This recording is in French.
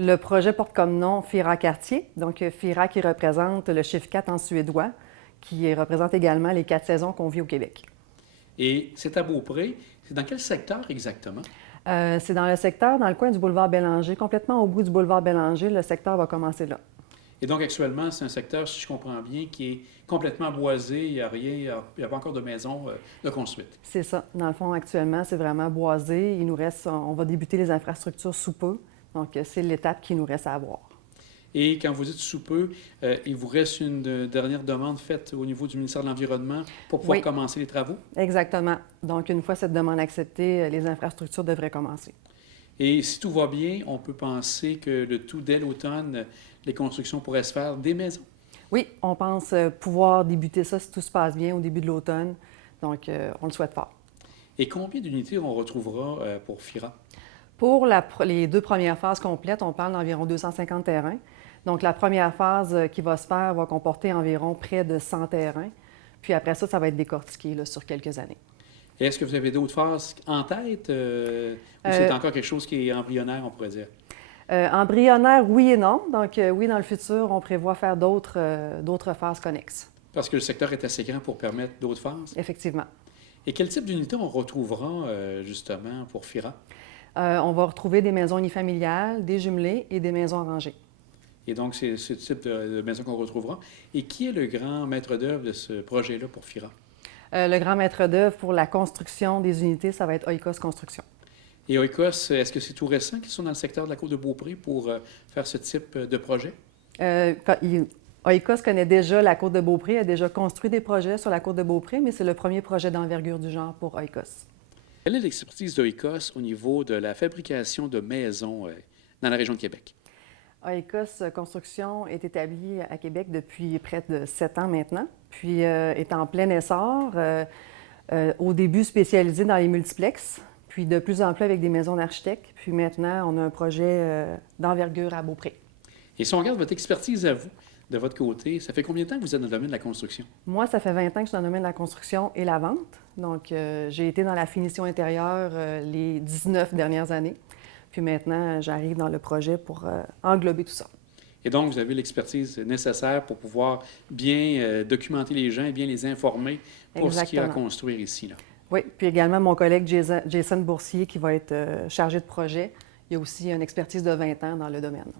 Le projet porte comme nom Fira-Quartier, donc Fira qui représente le chiffre 4 en suédois, qui représente également les 4 saisons qu'on vit au Québec. Et c'est à Beaupré. C'est dans quel secteur exactement? C'est dans le secteur, dans le coin du boulevard Bélanger, complètement au bout du boulevard Bélanger. Le secteur va commencer là. Et donc, actuellement, c'est un secteur, si je comprends bien, qui est complètement boisé. Il n'y a rien, il n'y a pas encore de maison de construite. C'est ça. Dans le fond, actuellement, c'est vraiment boisé. Il nous reste, on va débuter les infrastructures sous peu. Donc, c'est l'étape qui nous reste à avoir. Et quand vous dites sous peu, il vous reste une dernière demande faite au niveau du ministère de l'Environnement pour pouvoir Oui, commencer les travaux. exactement. Donc, une fois cette demande acceptée, les infrastructures devraient commencer. Et si tout va bien, on peut penser que le tout dès l'automne, les constructions pourraient se faire des maisons. Oui, on pense pouvoir débuter ça si tout se passe bien au début de l'automne. Donc, on le souhaite fort. Et combien d'unités on retrouvera pour FIRA? Pour les 2 premières phases complètes, on parle d'environ 250 terrains. Donc, la première phase qui va se faire va comporter environ près de 100 terrains. Puis après ça, ça va être décortiqué là, sur quelques années. Et est-ce que vous avez d'autres phases en tête ou c'est encore quelque chose qui est embryonnaire, on pourrait dire? Embryonnaire, oui et non. Donc, oui, dans le futur, on prévoit faire d'autres phases connexes. Parce que le secteur est assez grand pour permettre d'autres phases. Effectivement. Et quel type d'unité on retrouvera justement pour FIRA? On va retrouver des maisons unifamiliales, des jumelées et des maisons rangées. Et donc, c'est ce type de maison qu'on retrouvera. Et qui est le grand maître d'œuvre de ce projet-là pour FIRA? Le grand maître d'œuvre pour la construction des unités, ça va être Oikos Construction. Et Oikos, est-ce que c'est tout récent qu'ils sont dans le secteur de la Côte de Beaupré pour faire ce type de projet? Oikos connaît déjà la Côte de Beaupré, a déjà construit des projets sur la Côte de Beaupré, mais c'est le premier projet d'envergure du genre pour Oikos. Quelle est l'expertise d'Oikos au niveau de la fabrication de maisons dans la région de Québec? Oikos Construction est établie à Québec depuis près de 7 ans maintenant, puis est en plein essor, au début spécialisé dans les multiplexes, puis de plus en plus avec des maisons d'architectes, puis maintenant on a un projet d'envergure à Beaupré. Et si on regarde votre expertise à vous, de votre côté, ça fait combien de temps que vous êtes dans le domaine de la construction? Moi, ça fait 20 ans que je suis dans le domaine de la construction et la vente. Donc, j'ai été dans la finition intérieure les 19 dernières années. Puis maintenant, j'arrive dans le projet pour englober tout ça. Et donc, vous avez l'expertise nécessaire pour pouvoir bien documenter les gens et bien les informer pour ce qu'il y a à construire ici, là. Oui, puis également mon collègue Jason Boursier qui va être chargé de projet. Il a aussi une expertise de 20 ans dans le domaine.